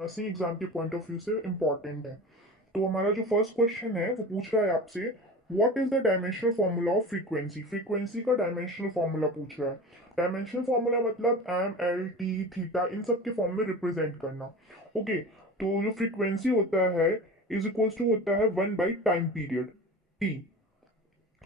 Nursing exam के point of view से important है। तो हमारा जो फर्स्ट क्वेश्चन है वो पूछ रहा है आपसे, what is the dimensional formula of frequency. Frequency का डायमेंशनल फॉर्मूला पूछ रहा है। डायमेंशनल फॉर्मूला मतलब M L T theta in सब के फॉर्म में रिप्रेजेंट करना। ओके, तो जो फ्रीक्वेंसी होता है इज इक्वल्स टू होता है 1 बाई टाइम पीरियड टी।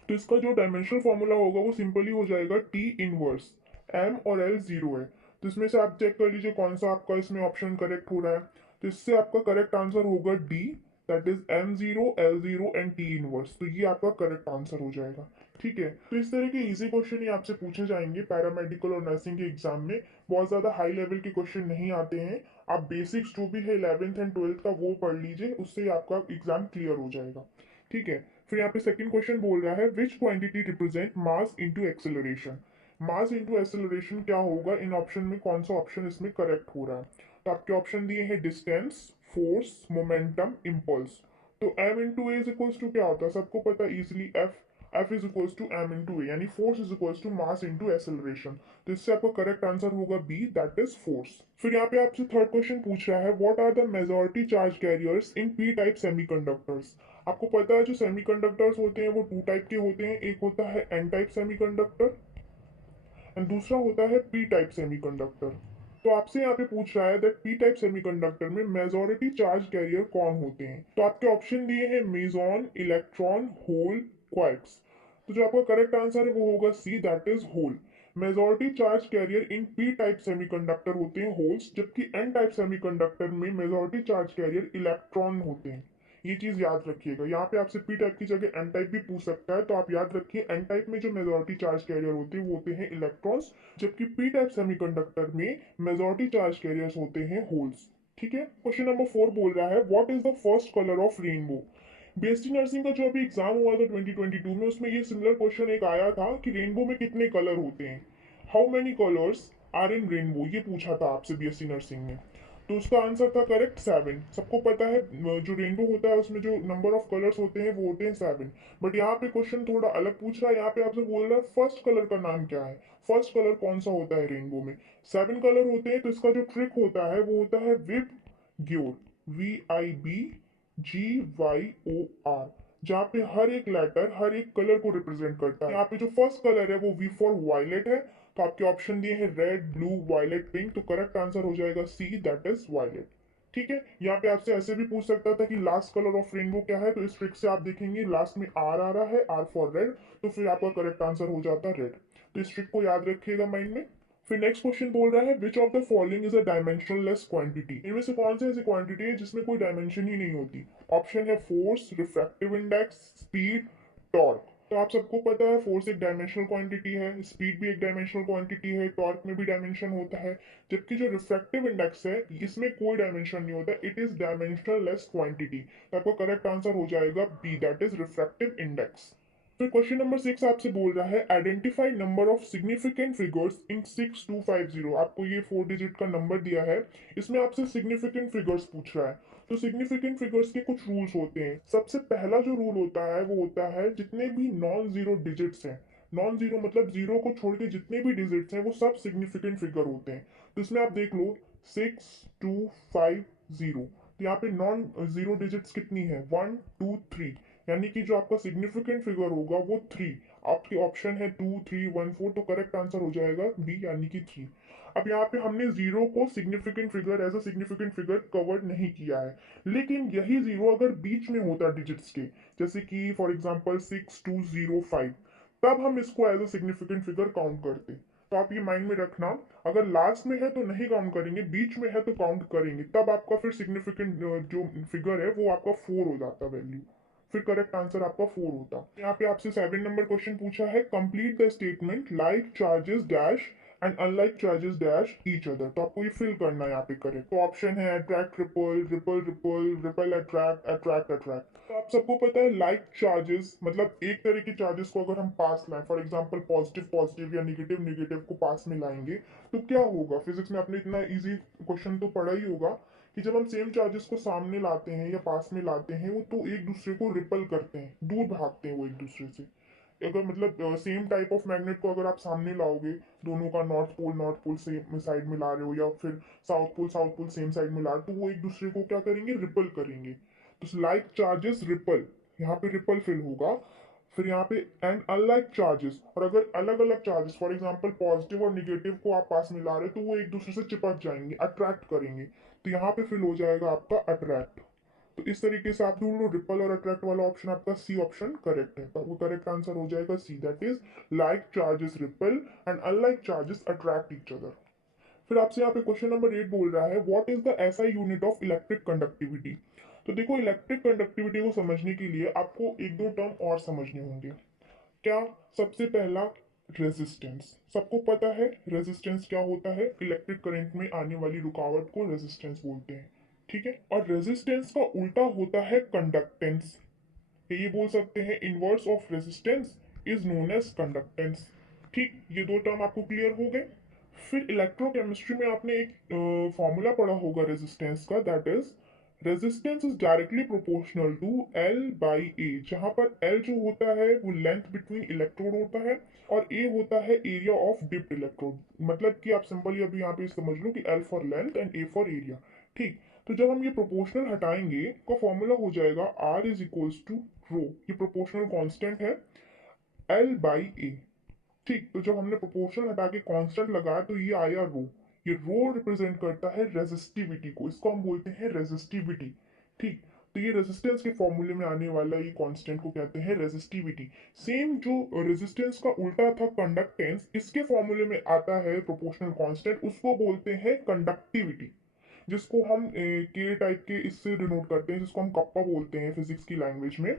तो इसका जो डायमेंशनल फॉर्मूला होगा वो सिंपली हो जाएगा टी इनवर्स। एम और एल जीरो है, तो इसमें से आप चेक कर लीजिए कौन सा आपका इसमें ऑप्शन करेक्ट हो रहा है। तो इससे आपका करेक्ट आंसर होगा D, that is M zero L zero and T inverse. तो ये आपका करेक्ट आंसर हो जाएगा। ठीक है, तो इस तरह के इजी क्वेश्चन ही आपसे पूछे जाएंगे पैरामेडिकल और नर्सिंग के एग्जाम में। बहुत ज्यादा हाई लेवल के क्वेश्चन नहीं आते हैं। आप बेसिक्स जो भी है 11th एंड 12th का वो पढ़ लीजिए, उससे ही आपका एग्जाम क्लियर हो जाएगा। ठीक है, फिर यहाँ पे सेकंड क्वेश्चन बोल रहा है विच quantity represent mass into acceleration. Mass into acceleration क्या होगा, इन ऑप्शन में कौन सा ऑप्शन इसमें करेक्ट हो रहा है। तो आपके ऑप्शन दिए हैं डिस्टेंस, फोर्स, मोमेंटम, इम्पल्स। तो M into A is equals to क्या होता है, सबको पता है easily, F is equals to M into A, यानी force is equals to mass into acceleration. तो इससे आपका करेक्ट आंसर होगा बी, दैट इज फोर्स। फिर यहाँ पे आपसे थर्ड क्वेश्चन पूछ रहा है what are the majority charge carriers in P type semiconductors. आपको पता है जो सेमीकंडक्टर्स होते हैं वो टू टाइप के होते हैं, एक होता है एन टाइप सेमीकंडक्टर एंड दूसरा होता है पी टाइप सेमीकंडक्टर। तो आपसे यहाँ पे पूछ रहा है दैट पी टाइप सेमीकंडक्टर में मेजॉरिटी चार्ज कैरियर कौन होते हैं। तो आपके ऑप्शन दिए हैं मेजॉन, इलेक्ट्रॉन, होल, क्वार्क्स। तो जो आपका करेक्ट आंसर है वो होगा C, that is hole. Majority charge carrier in P type semiconductor होते हैं होल्स, जबकि एन टाइप सेमीकंडक्टर में मेजॉरिटी चार्ज कैरियर इलेक्ट्रॉन होते हैं। ये चीज याद रखिएगा, यहाँ पे आपसे पी टाइप की जगह एन टाइप भी पूछ सकता है, तो आप याद रखिए एन टाइप में जो मेजॉरिटी चार्ज कैरियर होते हैं वो होते हैं इलेक्ट्रॉन्स, जबकि पी टाइप सेमीकंडक्टर में मेजॉरिटी चार्ज कैरियर्स होते हैं होल्स। ठीक है, क्वेश्चन नंबर 4 बोल रहा है what is the first colour of rainbow. BST nursing का जो अभी एग्जाम हुआ था 2022 में, उसमें ये सिमिलर क्वेश्चन एक आया था कि रेनबो में कितने कलर होते हैं, how many colours are in rainbow, ये पूछा था आपसे बीएससी नर्सिंग में। तो उसका आंसर था करेक्ट 7। सबको पता है जो रेनबो होता है उसमें जो नंबर ऑफ कलर्स होते हैं वो होते हैं 7। बट यहाँ पे क्वेश्चन थोड़ा अलग पूछ रहा है, यहाँ पे आपसे बोल रहा है फर्स्ट कलर का नाम क्या है, फर्स्ट कलर कौन सा होता है रेनबो में। 7 कलर होते हैं, तो इसका जो ट्रिक होता है वो होता है विब ग्योर, VIBGYOR, जहाँ पे हर एक लेटर हर एक कलर को रिप्रेजेंट करता है। यहाँ पे जो फर्स्ट कलर है वो V फॉर वायलेट है। तो आपके ऑप्शन दिए हैं रेड, ब्लू, वायलेट, पिंक। तो करेक्ट आंसर हो जाएगा सी, दैट इज वायलेट। ठीक है, यहाँ पे आपसे ऐसे भी पूछ सकता था कि लास्ट कलर ऑफ रेनबो क्या है, तो इस ट्रिक से आप देखेंगे लास्ट में आर आ रहा है, आर फॉर रेड, तो फिर आपका करेक्ट आंसर हो जाता है रेड। तो इस ट्रिक को याद रखिएगा माइंड में। फिर नेक्स्ट क्वेश्चन बोल रहा है which of the following is a dimensionless quantity. इनमें से कौन सी ऐसी क्वांटिटी है जिसमें कोई डायमेंशन ही नहीं होती। ऑप्शन है force, refractive index, speed, torque. तो आप सबको पता है फोर्स एक डायमेंशनल क्वांटिटी है, स्पीड भी एक डायमेंशनल क्वांटिटी है, टॉर्क में भी डायमेंशन होता है। जबकि जो रिफ्रैक्टिव इंडेक्स है इसमें कोई डायमेंशन नहीं होता, it is dimensional less quantity. तो आपका करेक्ट आंसर हो जाएगा B, that is refractive index. फिर क्वेश्चन नंबर 6 आपसे बोल रहा है identify number of significant figures in 6250। आपको ये 4 डिजिट का नंबर दिया है, इसमें आपसे सिग्निफिकेंट फिगर्स पूछ रहा है। तो सिग्निफिकेंट फिगर्स के कुछ रूल्स होते हैं। सबसे पहला जो रूल होता है वो होता है जितने भी नॉन जीरो डिजिट्स हैं, नॉन जीरो मतलब जीरो को छोड़ के जितने भी डिजिट्स हैं वो सब सिग्निफिकेंट फिगर होते हैं। तो इसमें आप देख लो 6250, तो यहाँ पे नॉन जीरो डिजिट्स कितनी है, 1 2 3, यानी कि जो आपका सिग्निफिकेंट फिगर होगा वो 3। आपके ऑप्शन है 2 3 1 4, तो करेक्ट आंसर हो जाएगा बी, यानी कि 3। अब यहाँ पे हमने जीरो को significant figure as a significant figure cover नहीं किया है, लेकिन यही जीरो अगर बीच में होता डिजिट्स के, जैसे कि फॉर एग्जांपल 6205, तब हम इसको as a significant figure count करते। तो आप ये माइंड में रखना, अगर लास्ट में है तो नहीं काउंट करेंगे, बीच में है तो काउंट करेंगे, तब आपका फिर सिग्निफिकेंट जो फिगर है वो आपका 4 हो जाता वैल्यू। फिर करेक्ट आंसर आपका 4 होता। यहाँ पे आपसे 7 नंबर क्वेश्चन पूछा है complete the statement like charges dash and unlike charges dash each other. तो आपको ये फिल करना है यहाँ पे करेक्ट। तो ऑप्शन है attract ripple, ripple ripple, ripple attract, attract attract. तो आप सबको पता है लाइक चार्जेस मतलब एक तरह के चार्जेस को अगर हम पास लाएं, फॉर एग्जांपल पॉजिटिव पॉजिटिव या निगेटिव निगेटिव को पास में लाएंगे, तो क्या होगा। फिजिक्स में आपने इतना इजी क्वेश्चन तो पढ़ा ही होगा कि जब हम सेम चार्जेस को सामने लाते हैं या पास में लाते हैं वो तो एक दूसरे को रिपल करते हैं, दूर भागते हैं वो एक दूसरे से। अगर मतलब सेम टाइप ऑफ मैग्नेट को अगर आप सामने लाओगे, दोनों का नॉर्थ पोल सेम साइड में ला रहे हो या फिर साउथ पोल सेम साइड में ला रहे हो, तो वो एक दूसरे को क्या करेंगे, रिपल करेंगे। तो लाइक चार्जेस रिपल, यहाँ पे रिपल फिल होगा। फिर यहाँ पे एंड अनलाइक चार्जेस, और अगर अलग अलग चार्जेस फॉर एग्जांपल पॉजिटिव और निगेटिव को आप पास में ला रहे हो, तो वो एक दूसरे से चिपक जाएंगे, अट्रैक्ट करेंगे। तो यहाँ पे फिल हो जाएगा आपका अट्रैक्ट। तो इस तरीके से आप ढूंढ लो, रिपल और अट्रैक्ट वाला ऑप्शन आपका सी ऑप्शन करेक्ट है। तो आपको करेक्ट आंसर हो जाएगा C, that is like charges repel and unlike charges attract each other. फिर आपसे यहाँ पे क्वेश्चन नंबर 8 बोल रहा है, what is the SI unit of electric conductivity. तो देखो, इलेक्ट्रिक कंडक्टिविटी को समझने के लिए आपको एक दो टर्म और समझने होंगे। क्या? सबसे पहला, रेजिस्टेंस। सबको पता है रेजिस्टेंस क्या होता है, इलेक्ट्रिक करंट में आने वाली रुकावट को रेजिस्टेंस बोलते हैं, ठीक है। और रेजिस्टेंस का उल्टा होता है कंडक्टेंस। ये बोल सकते हैं inverse of resistance is known as conductance. ठीक, ये दो टर्म आपको क्लियर हो गए। फिर इलेक्ट्रोकेमिस्ट्री में आपने एक फॉर्मूला पढ़ा होगा रेजिस्टेंस का, that is resistance is directly proportional to L by A, जहां पर एल जो होता है वो लेंथ बिटवीन इलेक्ट्रोड होता है और ए होता है एरिया ऑफ डिप्ड इलेक्ट्रोड। मतलब कि आप सिंपली अभी यहाँ पे समझ लो कि L for length and A for area. ठीक, तो जब हम ये प्रोपोर्शनल हटाएंगे का फॉर्मूला हो जाएगा आर इज इक्वल्स टू रो। ये प्रोपोर्शनल कांस्टेंट है एल बाई ए। ठीक, तो जब हमने प्रोपोर्शन हटा के कांस्टेंट लगाया तो ये आया रो। ये रो रिप्रेजेंट करता है रेजिस्टिविटी को, इसको हम बोलते हैं रेजिस्टिविटी। ठीक, तो ये रेजिस्टेंस के फॉर्मूले में आने वाला ये कांस्टेंट को कहते हैं रेजिस्टिविटी। सेम जो रेजिस्टेंस का उल्टा था कंडक्टेंस, इसके फॉर्मूले में आता है प्रोपोर्शनल कांस्टेंट, उसको बोलते हैं कंडक्टिविटी, जिसको हम के टाइप के इससे डिनोट करते हैं, जिसको हम कप्पा बोलते हैं फिजिक्स की लैंग्वेज में,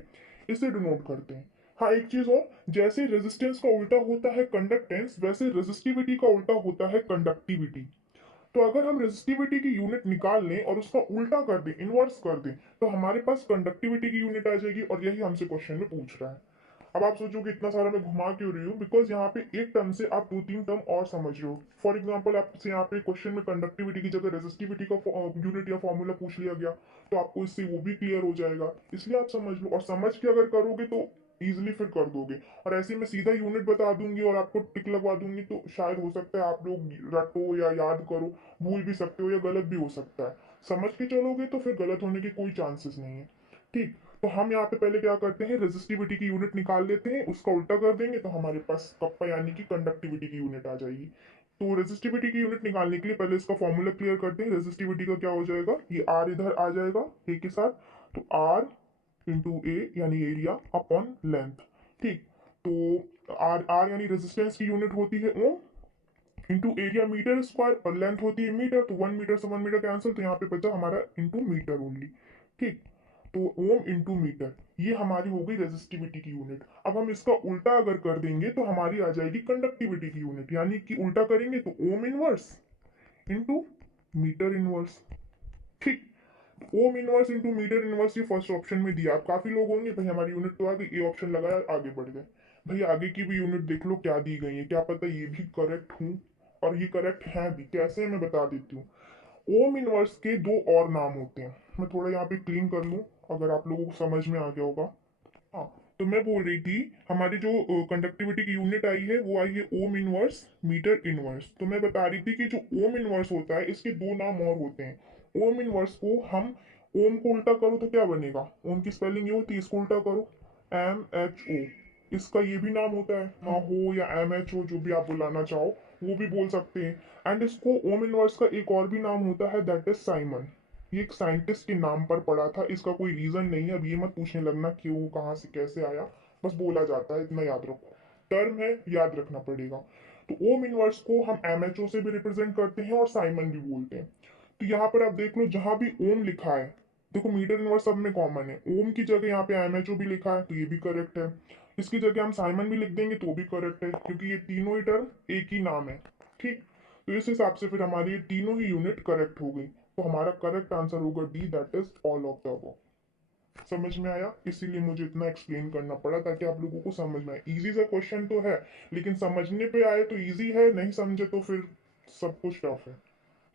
इससे डिनोट करते हैं। हाँ, एक चीज और, जैसे रेजिस्टेंस का उल्टा होता है कंडक्टेंस, वैसे रेजिस्टिविटी का उल्टा होता है कंडक्टिविटी। तो अगर हम रेजिस्टिविटी की यूनिट निकाल लें और उसका उल्टा कर दें, इनवर्स कर दें, तो हमारे पास कंडक्टिविटी की यूनिट आ जाएगी, और यही हमसे क्वेश्चन में पूछ रहा है। अब आप सोचो कि इतना सारा मैं घुमा क्यों रही हूँ, बिकॉज यहाँ पे एक टर्म से आप दो तीन टर्म और समझ रहे हो। फॉर एग्जाम्पल आपसे यहाँ पे क्वेश्चन में कंडक्टिविटी की जगह रेजिस्टिविटी का यूनिट या फॉर्मूला पूछ लिया गया, तो आपको इससे वो भी क्लियर हो जाएगा। इसलिए आप समझ लो, और समझ के अगर करोगे तो इजिली फिर कर दोगे। और ऐसे में सीधा यूनिट बता दूंगी और आपको टिक लगवा दूंगी, तो शायद हो सकता है आप लोग रटो या याद करो, भूल भी सकते हो या गलत भी हो सकता है। समझ के चलोगे तो फिर गलत होने के कोई चांसेस नहीं है। ठीक, तो हम यहाँ पे पहले क्या करते हैं, रेजिस्टिविटी की यूनिट निकाल लेते हैं, उसका उल्टा कर देंगे तो हमारे पास कप्पा यानी कि कंडक्टिविटी की यूनिट आ जाएगी। तो रेजिस्टिविटी की यूनिट निकालने के लिए पहले इसका फॉर्मूला क्लियर करते हैं। रेजिस्टिविटी का क्या हो जाएगा, ये आर इधर आ जाएगा ए के साथ, तो आर इंटू ए यानी एरिया अपॉन लेंथ। ठीक, तो आर आर यानी रेजिस्टेंस की यूनिट होती है ओम, इंटू एरिया मीटर स्क्वायर, और लेंथ होती है मीटर, तो 1 मीटर से 1 मीटर कैंसिल, तो यहाँ पे बचा हमारा इंटू मीटर ओनली। ठीक, तो ओम इंटू मीटर, ये हमारी हो गई रेजिस्टिविटी की यूनिट। अब हम इसका उल्टा अगर कर देंगे तो हमारी आ जाएगी कंडक्टिविटी की यूनिट, यानी कि उल्टा करेंगे तो ohm inverse into metre inverse. ठीक, ohm inverse into metre inverse, ये फर्स्ट ऑप्शन में दिया। आप काफी लोग होंगे भाई हमारी यूनिट तो आ गई, ये ऑप्शन लगाया आगे बढ़ गए। भाई आगे की भी यूनिट देख लो क्या दी गई है, क्या पता ये भी करेक्ट हूँ, और ये करेक्ट है भी, कैसे मैं बता देती हूँ। ओम इनवर्स के दो और नाम होते हैं, मैं थोड़ा यहाँ पे क्लीन कर लूँ अगर आप लोगों को समझ में आ गया होगा। हाँ, तो मैं बोल रही थी हमारी जो कंडक्टिविटी की यूनिट आई है वो आई है ओम इनवर्स मीटर इनवर्स। तो मैं बता रही थी कि जो ओम इनवर्स होता है इसके दो नाम और होते हैं। ओम इनवर्स को हम, ओम को उल्टा करो तो क्या बनेगा, ओम की स्पेलिंग ये होती है, इसको उल्टा करो MHO, इसका ये भी नाम होता है, हो या MHO जो भी आप बुलाना चाहो वो भी बोल सकते हैं। एंड इसको ओम इनवर्स का एक और भी नाम होता है, दैट इज साइमन। ये एक साइंटिस्ट के नाम पर पड़ा था, इसका कोई रीजन नहीं है, अब ये मत पूछने लगना क्यों कहाँ से कैसे आया, बस बोला जाता है, इतना याद रखो, टर्म है, याद रखना पड़ेगा। तो ओम इनवर्स को हम MHO से भी रिप्रेजेंट करते हैं और साइमन भी बोलते हैं। तो यहाँ पर आप देख लो जहां भी ओम लिखा है, देखो मीटर इनवर्स सब में कॉमन है, ओम की जगह यहाँ पे MHO भी लिखा है तो ये भी करेक्ट है, इसकी जगह हम साइमन भी लिख देंगे तो भी करेक्ट है, क्योंकि ये तीनों ही टर्म एक ही नाम है। ठीक, तो इस हिसाब से फिर हमारी ये तीनों ही यूनिट करेक्ट हो गई, तो हमारा करेक्ट आंसर होगा D, that is all of the above. समझ में आया, इसीलिए मुझे इतना एक्सप्लेन करना पड़ा ताकि आप लोगों को समझ में आए। इजी सा क्वेश्चन तो है, लेकिन समझने पे आए तो इजी है, नहीं समझे तो फिर सब कुछ टफ है।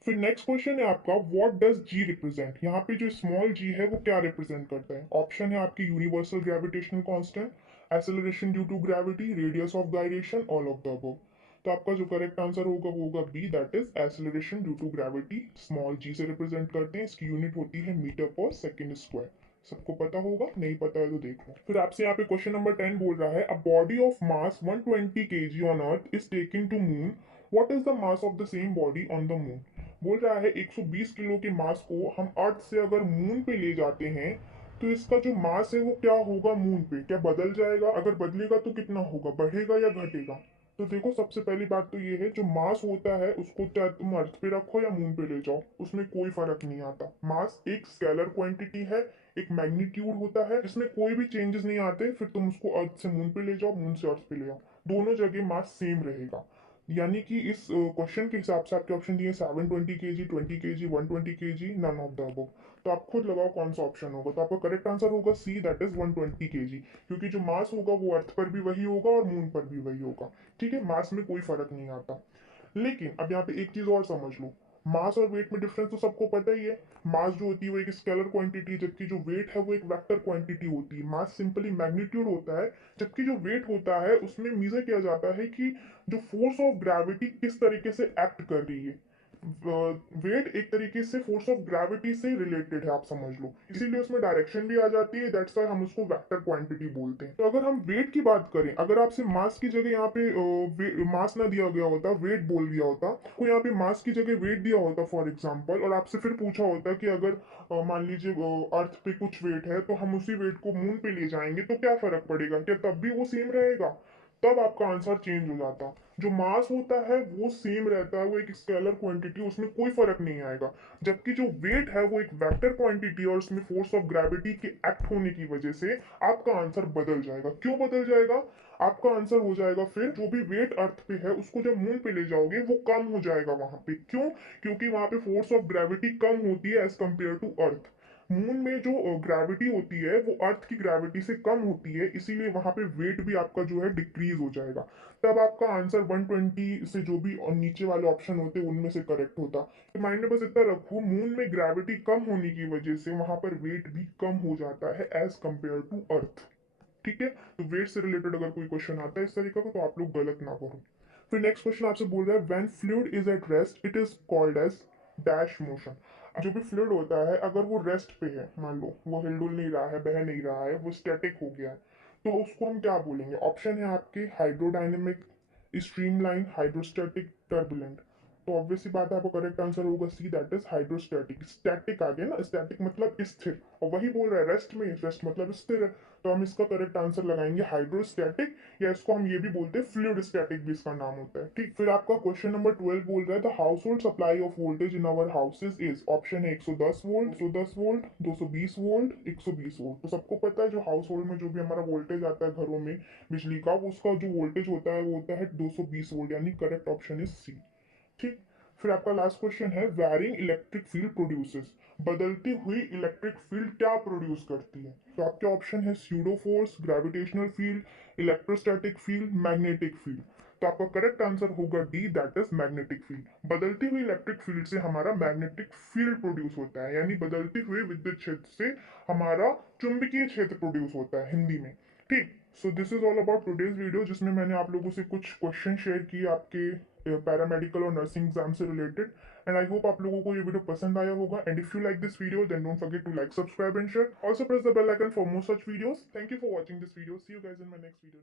फिर नेक्स्ट क्वेश्चन है आपका, व्हाट डज जी रिप्रेजेंट। यहाँ पे जो स्मॉल जी है वो क्या रिप्रेजेंट करता है। ऑप्शन है आपकी universal gravitational constant, acceleration due to gravity, radius of gyration, all of the above. तो आपका जो करेक्ट आंसर होगा वो होगा B, that is acceleration due to gravity. Small g से रिप्रेजेंट करते हैं, इसकी यूनिट होती है मीटर पर सेकेंड स्क्वायर। सबको पता होगा, नहीं पता है तो देख लो। फिर आपसे यहाँ पे क्वेश्चन नंबर 10 बोल रहा है, a body of mass 120 kg on earth is taken to moon, what is the mass of the same body on the moon. बोल रहा है 120 किलो के मास को हम अर्थ से अगर मून पे ले जाते हैं तो इसका जो मास है वो क्या होगा मून पे, क्या बदल जाएगा, अगर बदलेगा तो कितना होगा, बढ़ेगा या घटेगा। तो देखो सबसे पहली बात तो ये है, जो मास होता है उसको चाहे तुम अर्थ पे रखो या मून पे ले जाओ, उसमें कोई फर्क नहीं आता। मास एक स्केलर क्वांटिटी है, एक मैग्नीट्यूड होता है, इसमें कोई भी चेंजेस नहीं आते। फिर तुम उसको अर्थ से मून पे ले जाओ, मून से अर्थ पे ले आओ, दोनों जगह मास सेम रहेगा। यानी कि इस क्वेश्चन के हिसाब से आपके ऑप्शन दिए 720 kg, 20 kg, 120 kg, none of the above. तो आप खुद लगाओ कौन सा ऑप्शन होगा। तो आपका करेक्ट आंसर होगा सी, दैट इज 120 kg, क्योंकि जो मास होगा वो अर्थ पर भी वही होगा और मून पर भी वही होगा। ठीक है, मास में कोई फर्क नहीं आता। लेकिन अब यहाँ पे एक चीज और समझ लो, मास और वेट में डिफरेंस तो सबको पता ही है। मास जो होती है वो एक स्केलर क्वांटिटी, जबकि जो वेट है वो एक वेक्टर क्वांटिटी होती है। मास सिंपली मैग्नीट्यूड होता है, जबकि जो वेट होता है उसमें मीजर किया जाता है कि जो फोर्स ऑफ ग्रेविटी किस तरीके से एक्ट कर रही है। वेट एक तरीके से फोर्स ऑफ ग्रेविटी से रिलेटेड है, आप समझ लो, इसीलिए उसमें डायरेक्शन भी आ जाती है, दैट्स व्हाई हम उसको वेक्टर क्वांटिटी बोलते हैं। तो अगर हम वेट की बात करें, अगर आपसे मास की जगह यहाँ पे मास ना दिया गया होता, वेट बोल दिया होता, तो यहाँ पे मास की जगह वेट दिया होता फॉर एग्जाम्पल, और आपसे फिर पूछा होता कि अगर मान लीजिए अर्थ पे कुछ वेट है तो हम उसी वेट को मून पे ले जाएंगे तो क्या फर्क पड़ेगा, क्या तब भी वो सेम रहेगा। तब आपका आंसर चेंज हो जाता। जो मास होता है वो सेम रहता है, वो एक स्केलर क्वांटिटी, उसमें कोई फर्क नहीं आएगा। जबकि जो वेट है वो एक वेक्टर क्वांटिटी और उसमें फोर्स ऑफ ग्रेविटी के एक्ट होने की वजह से आपका आंसर बदल जाएगा। क्यों बदल जाएगा, आपका आंसर हो जाएगा फिर जो भी वेट अर्थ पे है उसको जब मून पे ले जाओगे वो कम हो जाएगा वहां पे। क्यों, क्योंकि वहां पे फोर्स ऑफ ग्रेविटी कम होती है as compare to earth. Moon में जो ग्रेविटी होती है वो अर्थ की ग्रेविटी से कम होती है, इसीलिए वहां पे वेट भी आपका जो है डिक्रीज हो जाएगा। तब आपका आंसर 120 से जो भी और नीचे वाले ऑप्शन होते हैं उनमें से करेक्ट होता। तो माइंड में बस इतना रखो, मून में ग्रेविटी कम होने की वजह से वहां पर वेट भी कम हो जाता है एज कंपेयर टू अर्थ। ठीक है, तो वेट से रिलेटेड अगर कोई क्वेश्चन आता है इस तरीके का तो आप लोग गलत ना करो। फिर नेक्स्ट क्वेश्चन आपसे बोल रहा है, when fluid is at rest it is called as dash motion. जो भी फ्लूइड होता है अगर वो रेस्ट पे है, मान लो वो हिलडुल नहीं रहा है, बह नहीं रहा है, वो स्टैटिक हो गया है, तो उसको हम क्या बोलेंगे। ऑप्शन है आपके हाइड्रोडायनेमिक, स्ट्रीमलाइन, हाइड्रोस्टैटिक, टर्बुलेंट। तो ऑब्वियस सी बात है, आपका करेक्ट आंसर होगा C, that is hydrostatic. Static आ गया ना, स्टैटिक मतलब स्थिर, और वही बोल रहा है रेस्ट में, रेस्ट मतलब स्थिर है। तो हम इसका करेक्ट आंसर लगाएंगे हाइड्रोस्टैटिक, या इसको हम ये भी बोलते हैं फ्लूइड स्टैटिक भी इसका नाम होता है। ठीक, फिर आपका क्वेश्चन नंबर 12 बोल रहा है, the household supply of voltage in our houses is. Option है 110 वोल्ट, 210 वोल्ट, 220 वोल्ट, 120 वोल्ट। तो सबको पता है जो हाउस होल्ड में जो भी हमारा वोल्टेज आता है घरों में बिजली का, वो उसका जो वोल्टेज होता है वो होता है 220 वोल्ट, यानी करेक्ट ऑप्शन इज सी। ठीक, फिर आपका लास्ट क्वेश्चन है, वैरिंग इलेक्ट्रिक फील्ड प्रोड्यूसेस। बदलती हुई इलेक्ट्रिक फील्ड क्या प्रोड्यूस करती है। तो आपके ऑप्शन है pseudo force, gravitational field, electrostatic field, magnetic field. तो आपका करेक्ट आंसर होगा D, that is magnetic field. बदलती हुई इलेक्ट्रिक फील्ड से हमारा मैग्नेटिक फील्ड प्रोड्यूस होता है, यानी बदलते हुए विद्युत क्षेत्र से हमारा चुंबकीय क्षेत्र प्रोड्यूस होता है हिंदी में। ठीक, so this is all about today's video, जिसमें मैंने आप लोगों से कुछ क्वेश्चन शेयर किए आपके पैरामेडिकल और नर्सिंग एग्जाम से रिलेटेड। एंड आई होप आप लोगों को ये वीडियो पसंद आया होगा। And if you like this video then don't forget to like, subscribe and share. Also press the bell icon for more such videos. Thank you for watching this video, see you guys in my next video.